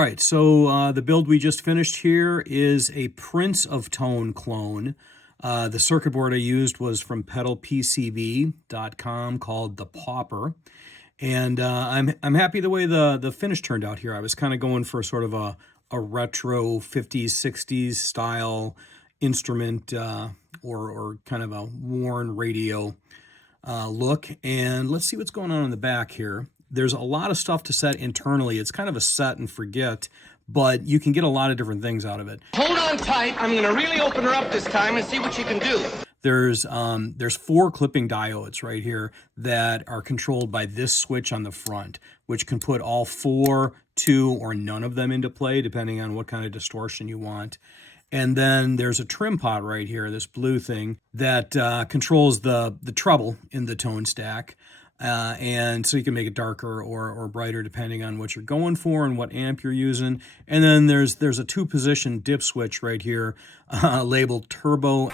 right, so the build we just finished here is a Prince of Tone clone. The circuit board I used was from PedalPCB.com called the Pauper. And I'm happy the way the finish turned out here. I was kind of going for sort of a retro 50s, 60s style instrument or kind of a worn radio look. And let's see what's going on in the back here. There's a lot of stuff to set internally. It's kind of a set and forget, but you can get a lot of different things out of it. Hold on tight. I'm going to really open her up this time and see what she can do. There's 4 clipping diodes right here that are controlled by this switch on the front, which can put all 4, 2, or none of them into play, depending on what kind of distortion you want. And then there's a trim pot right here, this blue thing, that controls the treble in the tone stack. And so you can make it darker or brighter depending on what you're going for and what amp you're using. And then there's a 2-position dip switch right here labeled turbo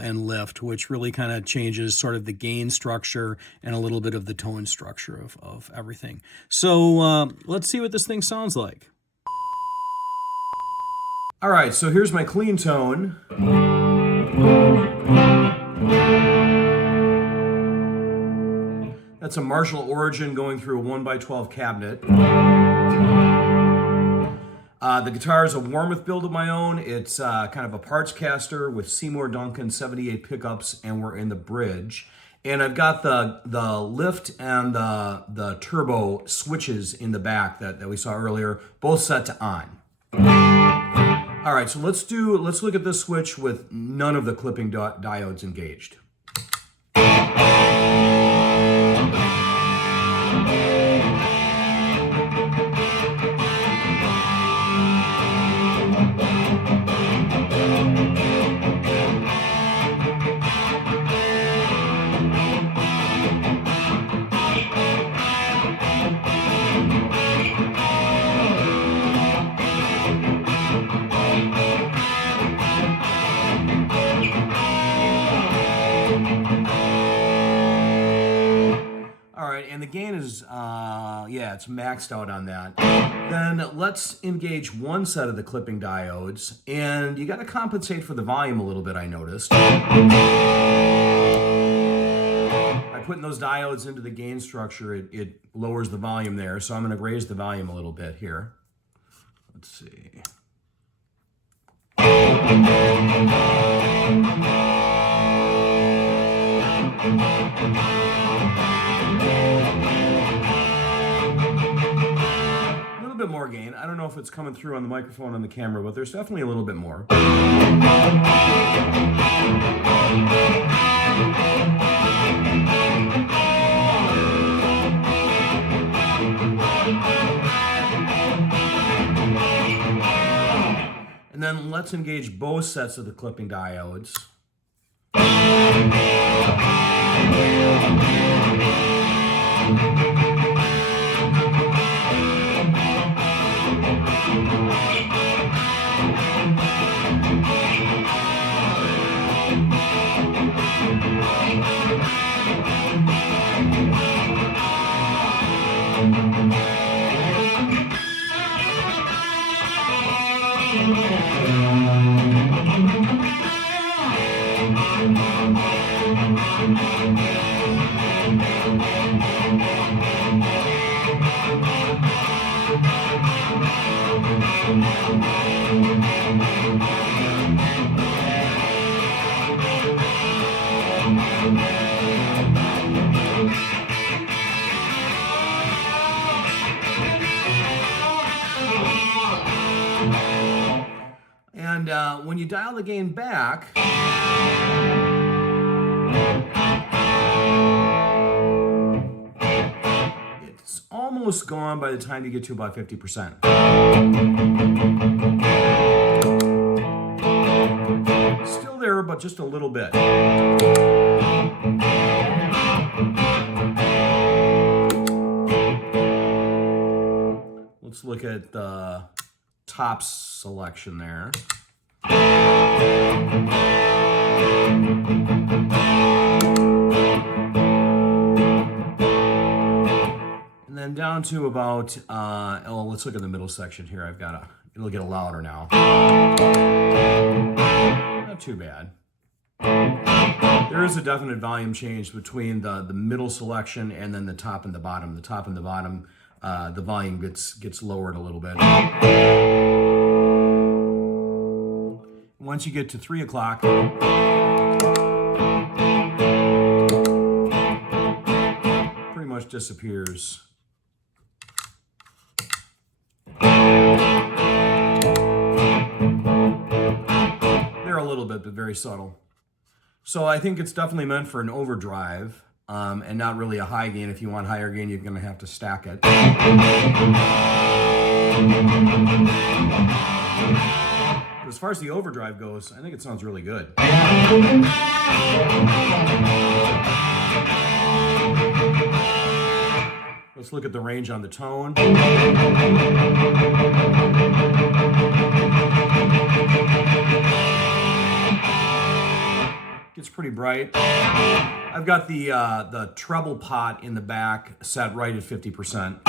and lift, which really kind of changes sort of the gain structure and a little bit of the tone structure of everything. So let's see what this thing sounds like. All right, so here's my clean tone. That's a Marshall Origin going through a 1x12 cabinet. The guitar is a Warmoth build of my own. It's kind of a parts caster with Seymour Duncan 78 pickups, and we're in the bridge. And I've got the lift and the turbo switches in the back that we saw earlier, both set to on. All right, so let's look at this switch with none of the clipping diodes engaged. And the gain is, it's maxed out on that. Then let's engage one set of the clipping diodes, and you got to compensate for the volume a little bit, I noticed. By putting those diodes into the gain structure, it lowers the volume there, so I'm going to raise the volume a little bit here. Let's see. Bit more gain. I don't know if it's coming through on the microphone on the camera, but there's definitely a little bit more. And then let's engage both sets of the clipping diodes. And when you dial the gain back, it's almost gone by the time you get to about 50%. Still there, but just a little bit. Let's look at the top selection there. And then down to about, oh, let's look at the middle section here. It'll get louder now. Not too bad. There is a definite volume change between the middle selection and then the top and the bottom. The top and the bottom, the volume gets lowered a little bit. Once you get to 3 o'clock, pretty much disappears. They're a little bit, but very subtle. So I think it's definitely meant for an overdrive, and not really a high gain. If you want higher gain, you're going to have to stack it. As far as the overdrive goes, I think it sounds really good. Let's look at the range on the tone. Gets pretty bright. I've got the treble pot in the back set right at 50%.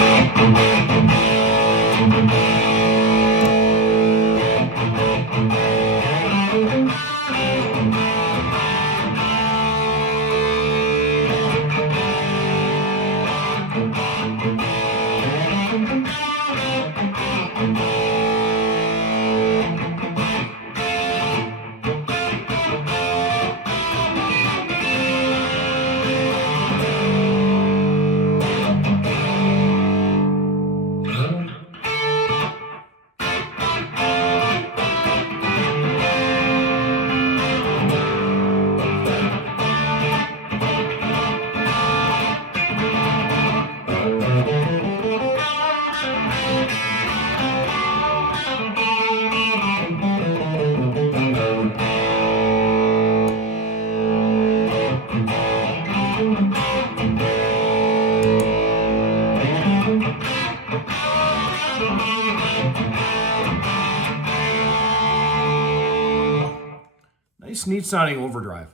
Nice, neat sounding overdrive.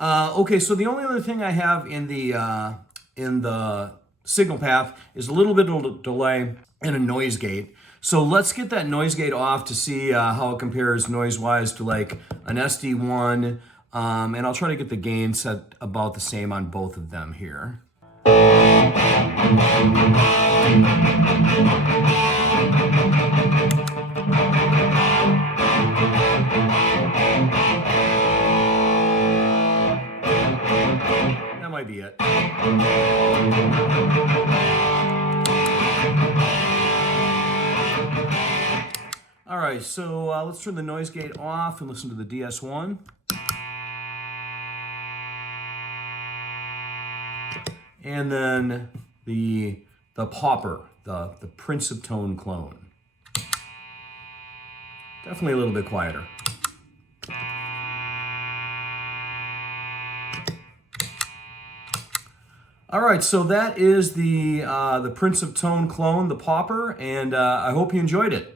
Okay, so the only other thing I have in the signal path is a little bit of delay and a noise gate. So let's get that noise gate off to see how it compares noise-wise to like an SD1, and I'll try to get the gain set about the same on both of them here. That might be it. All right, so let's turn the noise gate off and listen to the DS1. And then the Pauper, the Prince of Tone clone. Definitely a little bit quieter. All right, so that is the Prince of Tone clone, the Pauper, and I hope you enjoyed it.